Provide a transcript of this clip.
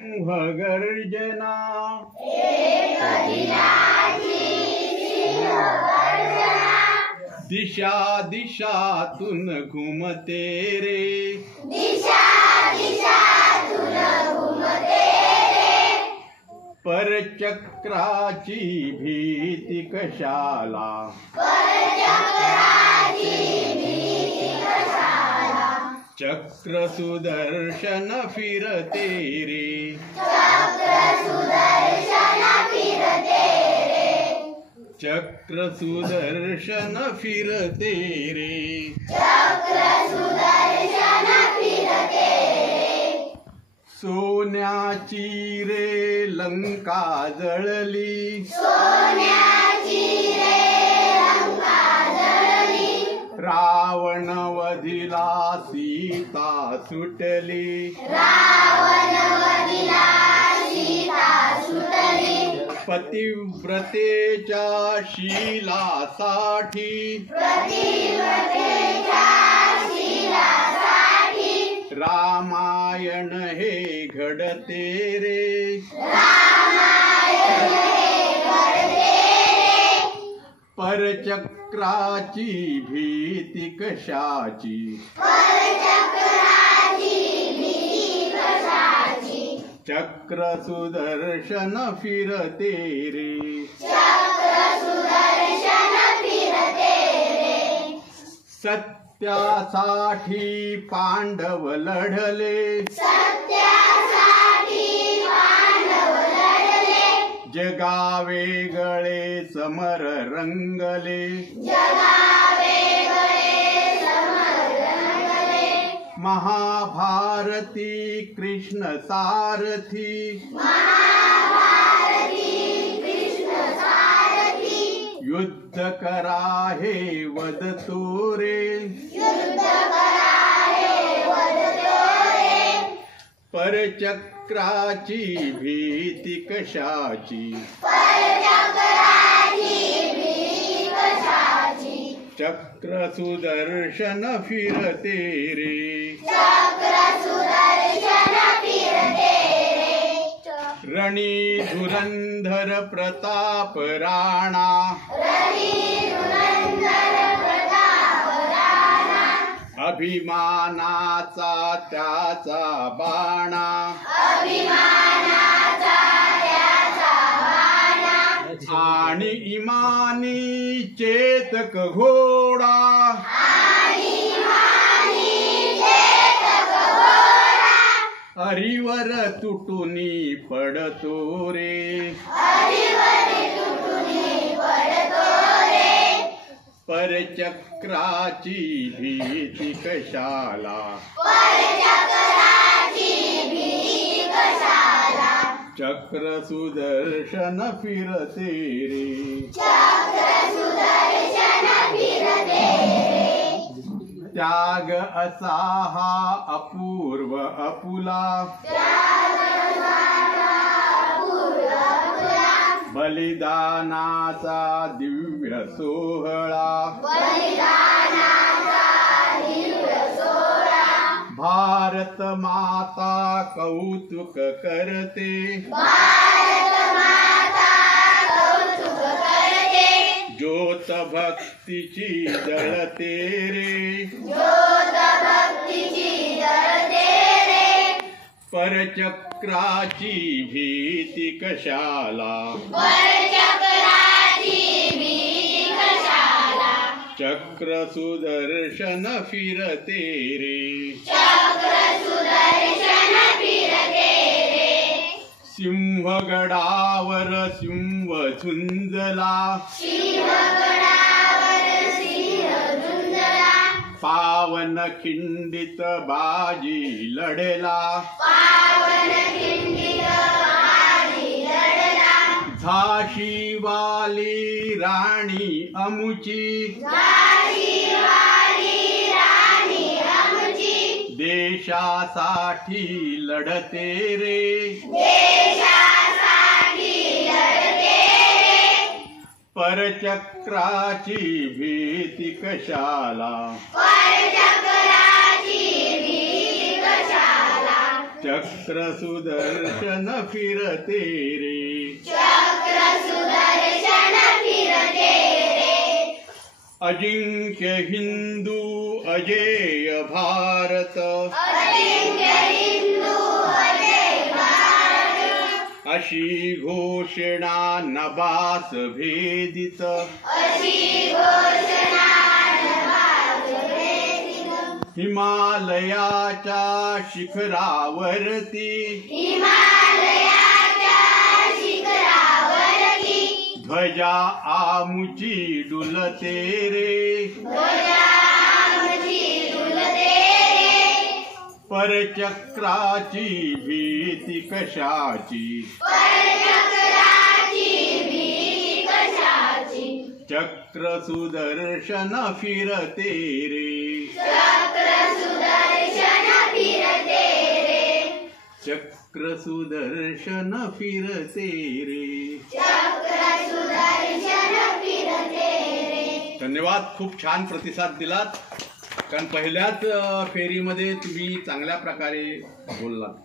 गर्जना दिशा दिशातून घुमते रे, परचक्राची भीती कशाला, चक्र सुदर्शन फिरते रे, चक्र सुदर्शन फिरते रे, सोन्याची रे लंका जळली, रावण वधिला सीता सुटली, पतिव्रतेच्या शीलासाठी, रामायण हे घडते रे, परचक्राची भीती कशाची, चक्र सुदर्शन फिरते रे, सत्यासाठी पांडव लढले, जगावेगळे समर रंगले, महाभारती कृष्ण सारथी, युद्ध करा हे वदतो रे, परचक्राची भीती कशाची, चक्र सुदर्शन फिरते रे, रणी धुरंधर प्रताप राणा, अभिमानाचा त्याचा बाणा, आणि इमानी चेतक घोडा, हरिवर तुटुनी पडतो रे, परचक्राची भीती कशाला, चक्र सुदर्शन फिरते रे, त्याग असा हा अपूर्व अपुला, बलिदानाचा दिव्य सोहळा, भारत माता कौतुक करते, ज्योत भक्तीची जळते रे, परचक्राची भीती कशाला, चक्र सुदर्शन फिरते रे, सिंहगडावर सिंह झुंजला, पावन खिंडित बाजी लढला, झाशी वाली राणी अमुची, देशासाठी लढते रे, परचक्राची भीती कशाला, चक्र सुदर्शन फिरते रे, चक्र सुदर्शन फिरते रे, अजिंक्य हिंदू अजेय भारत, अजिंक्य हिंदू अजय भारत, अशी घोषणा नभास भेदित, अशी घोषणा नभास भेदित, हिमालयाच्या शिखरावरती, हिमालयाच्या शिखरावरती, ध्वजा आमुची डुलते रे, ध्वजा आमची डुलते रे, परचक्राची भीती कशाची, परचक्राची भीती कशाची, चक्र सुदर्शन फिरते रे, चक्र सुदर्शन फिरते रे, चक्र सुदर्शन फिरते रे. चक्र सुदर्शन फिरते रे. धन्यवाद. खूप छान प्रतिसाद दिलात. कारण पहिल्याच फेरीमध्ये तुम्ही चांगल्या प्रकारे बोललात.